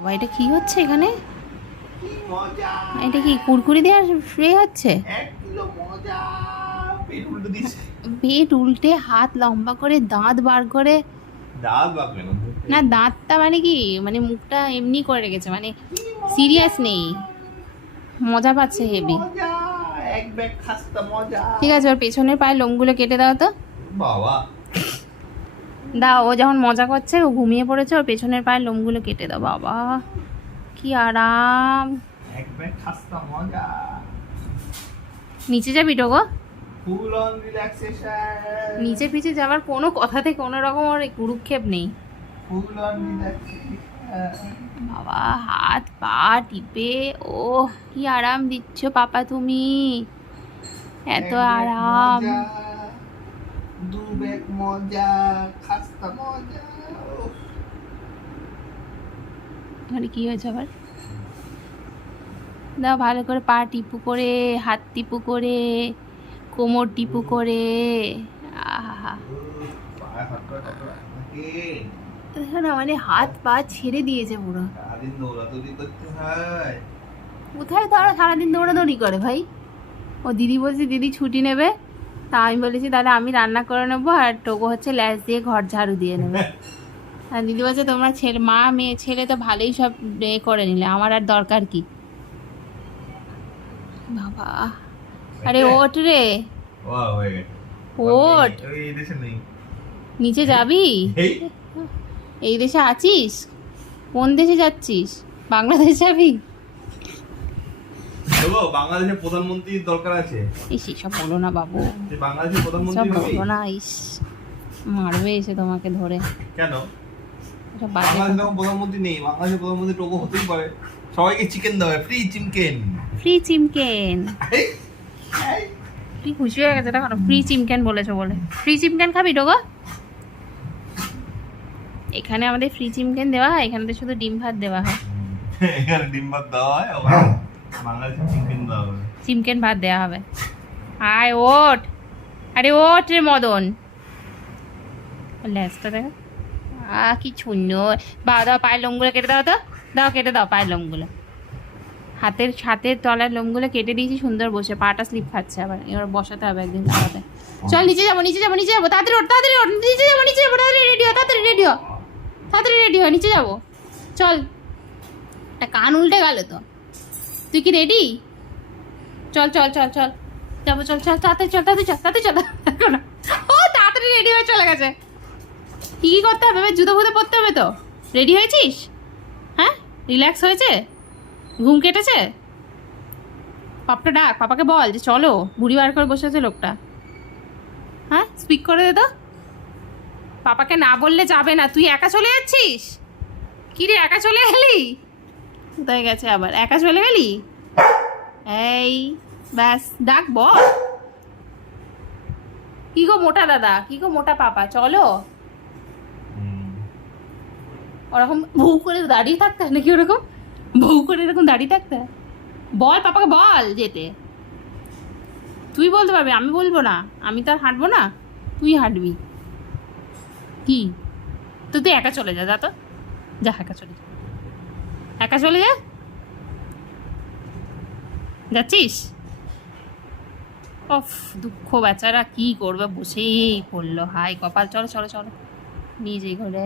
বাবা, এটা কি হচ্ছে এখানে? এটা কি কুরকুরি দেওয়ার স্প্রে হচ্ছে? পেট উল্টে, হাত লম্বা করে, দাঁত বার করে। না, দাঁতটা মানে কি, মানে মুখটা এমনি করে রেখেছে, মানে সিরিয়াস নেই, মজা পাচ্ছে হেভি। ঠিক আছে, ওর পেছনের পায়ের লোমগুলো কেটে দাও তো। বাবা দাও, ও যখন মজা করছে, ও ঘুমিয়ে পড়েছে, ওর পেছনের পায়ের লোমগুলো কেটে দাও। বাবা কি আরাম। নিচে যাবি টোগো? Full on relaxation. নিচে পিছে যাওয়ার কোনো কথাতে কোনো রকম ওর গুরুক্ষেপ নেই। Full on relaxation. বাবা হাত পা টিপে, ও কি আরাম দিচ্ছ পাপা তুমি, এত আরাম। দু ব্যাগ মজা, খাস্তা মজা। এখানে কি হয়েছে আবার? দাও ভালো করে, পা টিপু করে, হাত টিপু করে, কোমর টিপু করে। আহা, পায়ে হাত পা কত থাকে। দেখো না, মানে হাত পা ছেড়ে দিয়েছে পুরো। সারাদিন দৌড়াদৌড়ি করতে হয়। কোথায় তারা সারাদিন দৌড়াদৌড়ি করে ভাই? ও দিদি বলছে দিদি ছুটি নেবে, তা আমি বলেছি তাহলে আমি রান্না করে নেবো, আর টোকো হচ্ছে ল্যাস দিয়ে ঘর ঝাড়ু দিয়ে নেবে। আর দিদি বলছে তোমরা ছেলে, মা মেয়ে ছেলে তো ভালোই সব করে নিলে, আমার আর দরকার কি। বাবা, আরে ওঠ রে, ওয়াও, হয়ে গেছে। ওঠ। এই দেশে নেই। নিচে যাবি? এই এই দেশে আছিস? কোন দেশে যাচ্ছিস? বাংলাদেশ যাবি? বলো, বাংলাদেশের প্রধানমন্ত্রীর দরকার আছে। ইস, এসব বলো না বাবু, যে বাংলাদেশের সব প্রধানমন্ত্রী হবি? বলো না। ইস, মারবে এসে তোমাকে ধরে। কেন? এসব বাজে বাংলাদেশে কথা। তখন প্রধানমন্ত্রী নেই, বাংলাদেশের প্রধানমন্ত্রী টোকো হতেই পারে। সবাইকে চিকেন দেওয়া, ফ্রি চিকেন। ফ্রি চিমকেন। তুই খুশি হয়ে গেছে দেখো, ফ্রি চিমকেন বলেছো বলে। ফ্রি চিমকেন খাবি টোগো? এখানে আমাদের ফ্রি চিমকেন দেওয়া হয়, এখানে তো শুধু ডিম ভাত দেওয়া হয়। এখানে ডিম ভাত দেওয়া হয়, ওখানে বাংলাদেশে চিকেন দেওয়া হবে। চিমকেন ভাত দেওয়া হবে। আয় ওঠ, আরে ওঠ রে মদন। ল্যাসটা দেখো, কি সুন্দর। দাও পায়ের লোমগুলো কেটে দাও তো, দাও কেটে দাও পায়ের লোমগুলো। হাতের ছাতের তলার লোমগুলো কেটে দিয়েছি, সুন্দর বসে, পাটা স্লিপ খাচ্ছে, আবার এবার বসাতে হবে একদিন লাগাতে। চল নিচে যাবো, নিচে যাবো, নিচে যাবো, তাড়াতাড়ি ওঠ, তাড়াতাড়ি ওঠ, নিচে যাবো, নিচে যাবো, তাড়াতাড়ি রেডি হ, তাড়াতাড়ি রেডি হ, তাড়াতাড়ি রেডি হ, নিচে যাবো। চল, একটা কান উল্টে গেল তো। তুই কি রেডি? চল চল চল চল, যাবো, চল চল, তাড়াতাড়ি চল, তাড়াতাড়ি চল, তাড়াতাড়ি চল। ও তাড়াতাড়ি রেডি হয়ে চলে গেছে। কি কি করতে হবে? জুতো ফুতো পরতে হবে তো। রেডি হয়েছিস? হ্যাঁ, রিল্যাক্স হয়েছে? ঘুম কেটেছে? পাপাটা ডাক, পাপাকে বল যে চলো, বুড়ি বার করে বসে আছে লোকটা। হ্যাঁ, স্পিক করে দে তো। পাপাকে না বললে যাবে না, তুই একা চলে যাচ্ছিস? কি রে, একা চলে গেলি? কোথায় গেছে আবার, একা চলে গেলি? এই ব্যাস, ডাক বল। কি গো মোটা দাদা, কি গো মোটা পাপা, চলো। ওরকম বউ করে দাঁড়িয়ে থাকতে হয় নাকি? ওরকম বউ করে এরকম দাঁড়িয়ে থাকতে হয়? বল পাপাকে, বল যেতে। তুই বলতে পারবি, আমি বলবো না? আমি তো আর হাঁটবো না, তুই হাঁটবি। কি তো, তুই একা চলে যা, যা তো, যা একা চলে যা, একা চলে যা। যাচ্ছিস? অফ, দুঃখ বেচারা, কি করবে, বসেই পড়লো, হাই কপাল। চলো চলো চলো, নিয়ে যাই ঘরে।